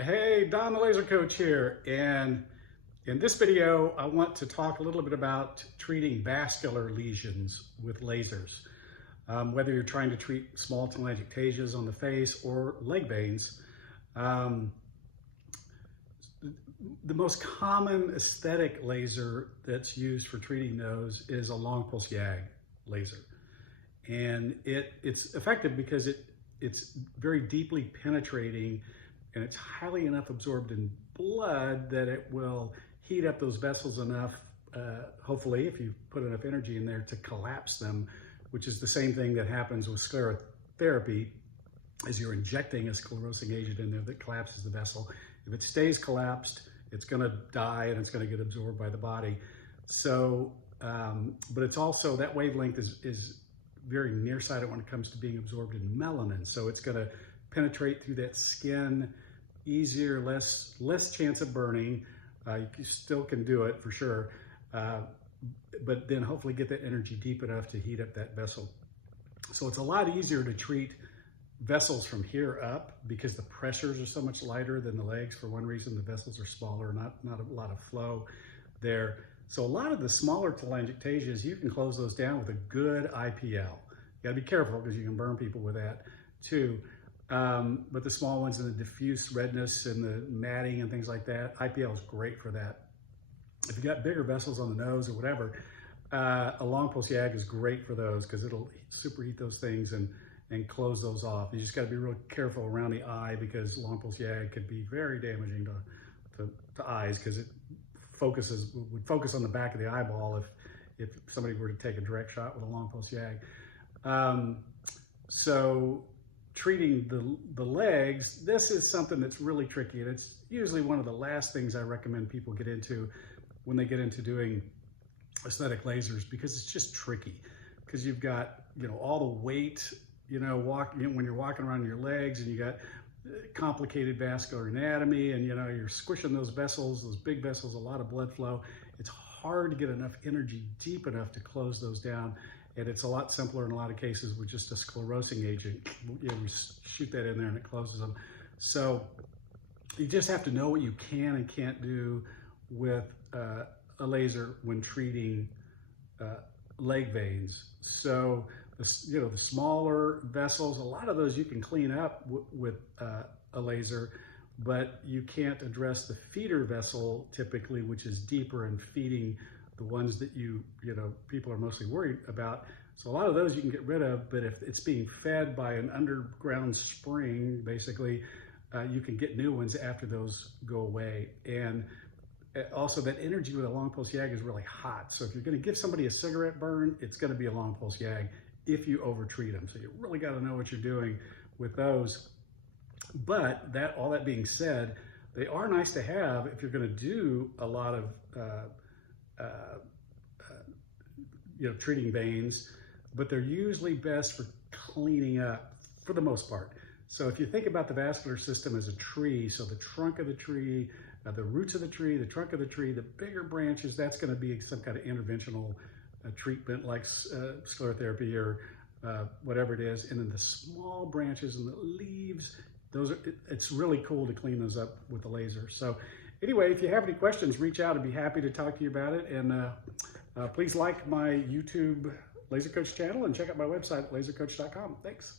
Hey, Don the Laser Coach here, and in this video I want to talk a little bit about treating vascular lesions with lasers. Whether you're trying to treat small telangiectasias on the face or leg veins, the most common aesthetic laser that's used for treating those is a long pulse YAG laser. And it's effective because it's very deeply penetrating, and it's highly enough absorbed in blood that it will heat up those vessels enough, hopefully, if you put enough energy in there, to collapse them, which is the same thing that happens with sclerotherapy, is you're injecting a sclerosing agent in there that collapses the vessel. If it stays collapsed, it's gonna die and it's gonna get absorbed by the body. So, but it's also, that wavelength is very nearsighted when it comes to being absorbed in melanin. So it's gonna penetrate through that skin easier, less chance of burning. You still can do it for sure, but then hopefully get that energy deep enough to heat up that vessel. So it's a lot easier to treat vessels from here up because the pressures are so much lighter than the legs. For one reason, the vessels are smaller, not a lot of flow there. So a lot of the smaller telangiectasias, you can close those down with a good IPL. You gotta be careful because you can burn people with that too. But the small ones and the diffuse redness and the matting and things like that, IPL is great for that. If you got bigger vessels on the nose or whatever, a long pulse YAG is great for those because it'll superheat those things and close those off. You just got to be real careful around the eye because long pulse YAG could be very damaging to eyes because it would focus on the back of the eyeball if somebody were to take a direct shot with a long pulse YAG. So treating the legs, this is something that's really tricky, and it's usually one of the last things I recommend people get into when they get into doing aesthetic lasers, because it's just tricky. Because you've got, all the weight, when you're walking around your legs, and you got complicated vascular anatomy, and you're squishing those vessels, those big vessels, a lot of blood flow. It's hard to get enough energy deep enough to close those down. And it's a lot simpler in a lot of cases with just a sclerosing agent. We shoot that in there and it closes them. So you just have to know what you can and can't do with a laser when treating leg veins. So the smaller vessels, a lot of those you can clean up with a laser, but you can't address the feeder vessel typically, which is deeper and feeding the ones that people are mostly worried about. So a lot of those you can get rid of, but if it's being fed by an underground spring, basically, you can get new ones after those go away. And also that energy with a long pulse YAG is really hot. So if you're gonna give somebody a cigarette burn, it's gonna be a long pulse YAG if you overtreat them. So you really gotta know what you're doing with those. But all that being said, they are nice to have if you're gonna do a lot of treating veins, but they're usually best for cleaning up for the most part. So if you think about the vascular system as a tree, so the trunk of the tree, the roots of the tree, the trunk of the tree, the bigger branches, that's going to be some kind of interventional treatment like sclerotherapy or whatever it is. And then the small branches and the leaves, it's really cool to clean those up with a laser. So anyway, if you have any questions, reach out. I'd be happy to talk to you about it. And please like my YouTube Laser Coach channel and check out my website, lasercoach.com. Thanks.